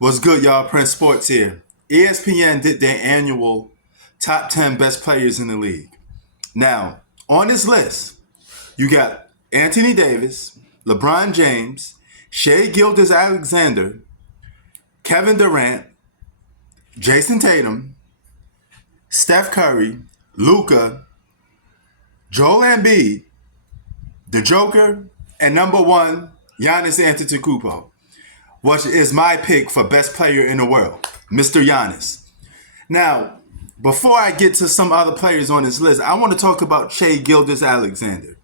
What's good, y'all? Prince Sports here. ESPN did their annual top 10 best players in the league. Now, on this list, you got Anthony Davis, LeBron James, Shai Gilgeous-Alexander, Kevin Durant, Jason Tatum, Steph Curry, Luka, Joel Embiid, the Joker, and number one, Giannis Antetokounmpo, which is my pick for best player in the world, Mr. Giannis. Now, before I get to some other players on this list, I want to talk about Shai Gilgeous-Alexander.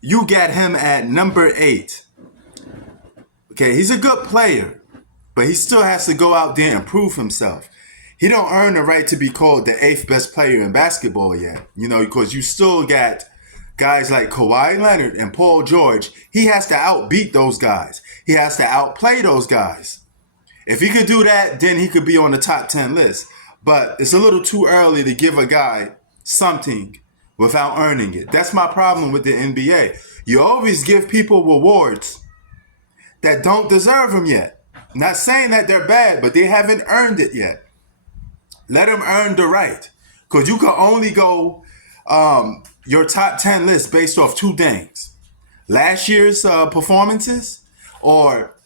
You got him at number 8. Okay, he's a good player, but he still has to go out there and prove himself. He don't earn the right to be called the 8th best player in basketball yet, because you still got guys like Kawhi Leonard and Paul George. He has to outbeat those guys. He has to outplay those guys. If he could do that, then he could be on the top 10 list. But it's a little too early to give a guy something without earning it. That's my problem with the NBA. You always give people rewards that don't deserve them yet. Not saying that they're bad, but they haven't earned it yet. Let them earn the right. Because you can only go your top 10 list based off two things. Last year's performances or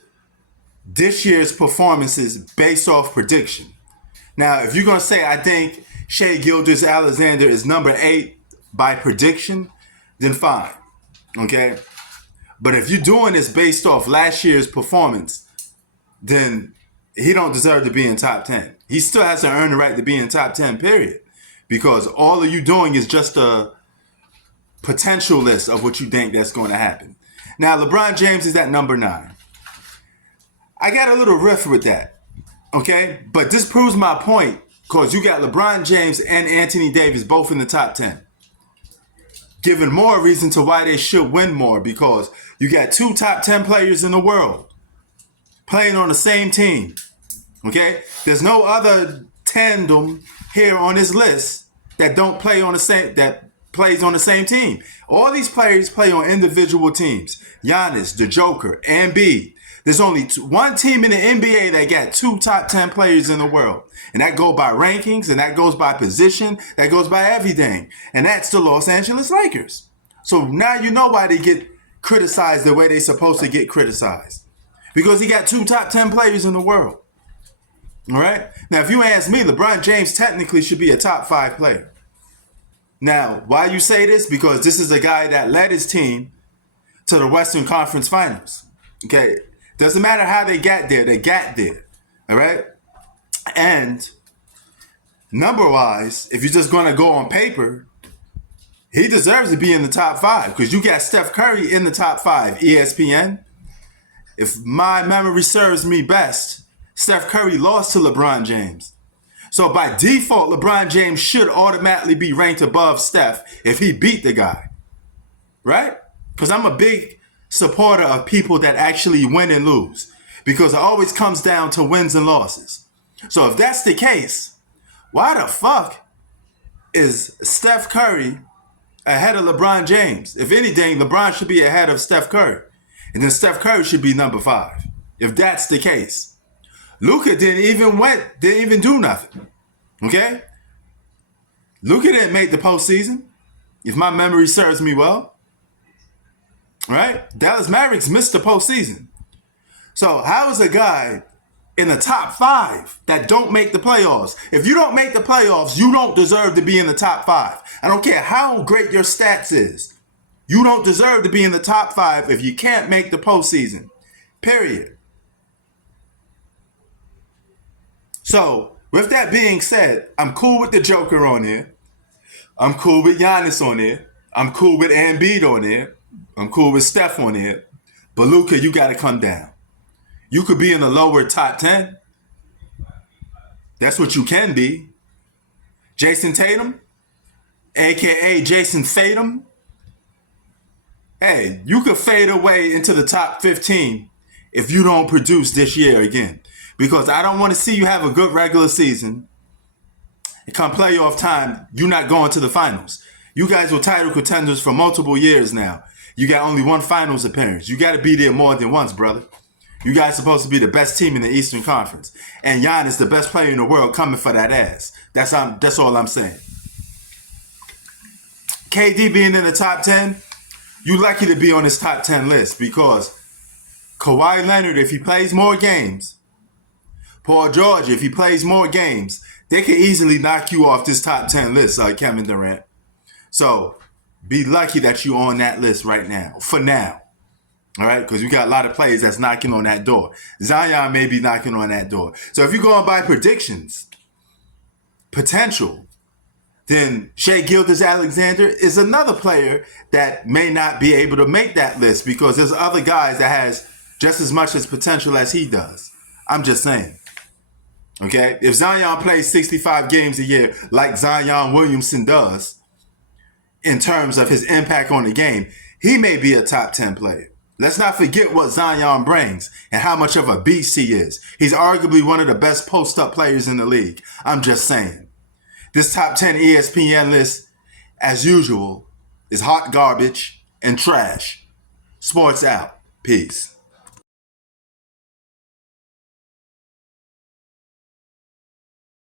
this year's performances based off prediction. Now, if you're going to say, I think Shai Gilgeous-Alexander is number 8 by prediction, then fine. Okay? But if you're doing this based off last year's performance, then he don't deserve to be in top 10. He still has to earn the right to be in top 10, period. Because all of you doing is just a potential list of what you think that's going to happen. Now, LeBron James is at number 9. I got a little riff with that, okay? But this proves my point because you got LeBron James and Anthony Davis both in the top 10. Giving more reason to why they should win more because you got 2 top 10 players in the world playing on the same team, okay? There's no other tandem here on this list that don't play on the same, that plays on the same team. All these players play on individual teams. Giannis, the Joker, Embiid. There's only one team in the NBA that got 2 top 10 players in the world. And that goes by rankings, and that goes by position, that goes by everything. And that's the Los Angeles Lakers. So now you know why they get criticized the way they're supposed to get criticized. Because he got 2 top 10 players in the world. All right? Now, if you ask me, LeBron James technically should be a top 5 player. Now, why you say this? Because this is a guy that led his team to the Western Conference Finals. Okay? Doesn't matter how they got there. All right? And number-wise, if you're just going to go on paper, he deserves to be in the top 5 because you got Steph Curry in the top 5, ESPN. If my memory serves me best, Steph Curry lost to LeBron James. So by default, LeBron James should automatically be ranked above Steph if he beat the guy. Right? Because I'm a big supporter of people that actually win and lose. Because it always comes down to wins and losses. So if that's the case, why the fuck is Steph Curry ahead of LeBron James? If anything, LeBron should be ahead of Steph Curry. And then Steph Curry should be number 5. If that's the case. Luka didn't even do nothing. Okay? Luka didn't make the postseason, if my memory serves me well. Right? Dallas Mavericks missed the postseason. So how is a guy in the top 5 that don't make the playoffs? If you don't make the playoffs, you don't deserve to be in the top 5. I don't care how great your stats is. You don't deserve to be in the top 5 if you can't make the postseason. Period. So, with that being said, I'm cool with the Joker on there. I'm cool with Giannis on there. I'm cool with Embiid on there. I'm cool with Steph on there. But Luka, you got to come down. You could be in the lower top 10. That's what you can be. Jason Tatum, a.k.a. Jason Tatum. Hey, you could fade away into the top 15 if you don't produce this year again. Because I don't want to see you have a good regular season. And come playoff time, you're not going to the finals. You guys were title contenders for multiple years now. You got only one finals appearance. You got to be there more than once, brother. You guys supposed to be the best team in the Eastern Conference. And Giannis, the best player in the world, coming for that ass. That's all I'm saying. KD being in the top 10, you lucky to be on this top 10 list because Kawhi Leonard, if he plays more games, Paul George, if he plays more games, they can easily knock you off this top 10 list, Kevin Durant. So be lucky that you're on that list right now, for now. All right, because we got a lot of players that's knocking on that door. Zion may be knocking on that door. So if you're going by predictions, potential, then Shai Gilgeous-Alexander is another player that may not be able to make that list because there's other guys that has just as much as potential as he does. I'm just saying. Okay? If Zion plays 65 games a year like Zion Williamson does in terms of his impact on the game, he may be a top 10 player. Let's not forget what Zion brings and how much of a beast he is. He's arguably one of the best post-up players in the league. I'm just saying. This top 10 ESPN list, as usual, is hot garbage and trash. Sports out. Peace.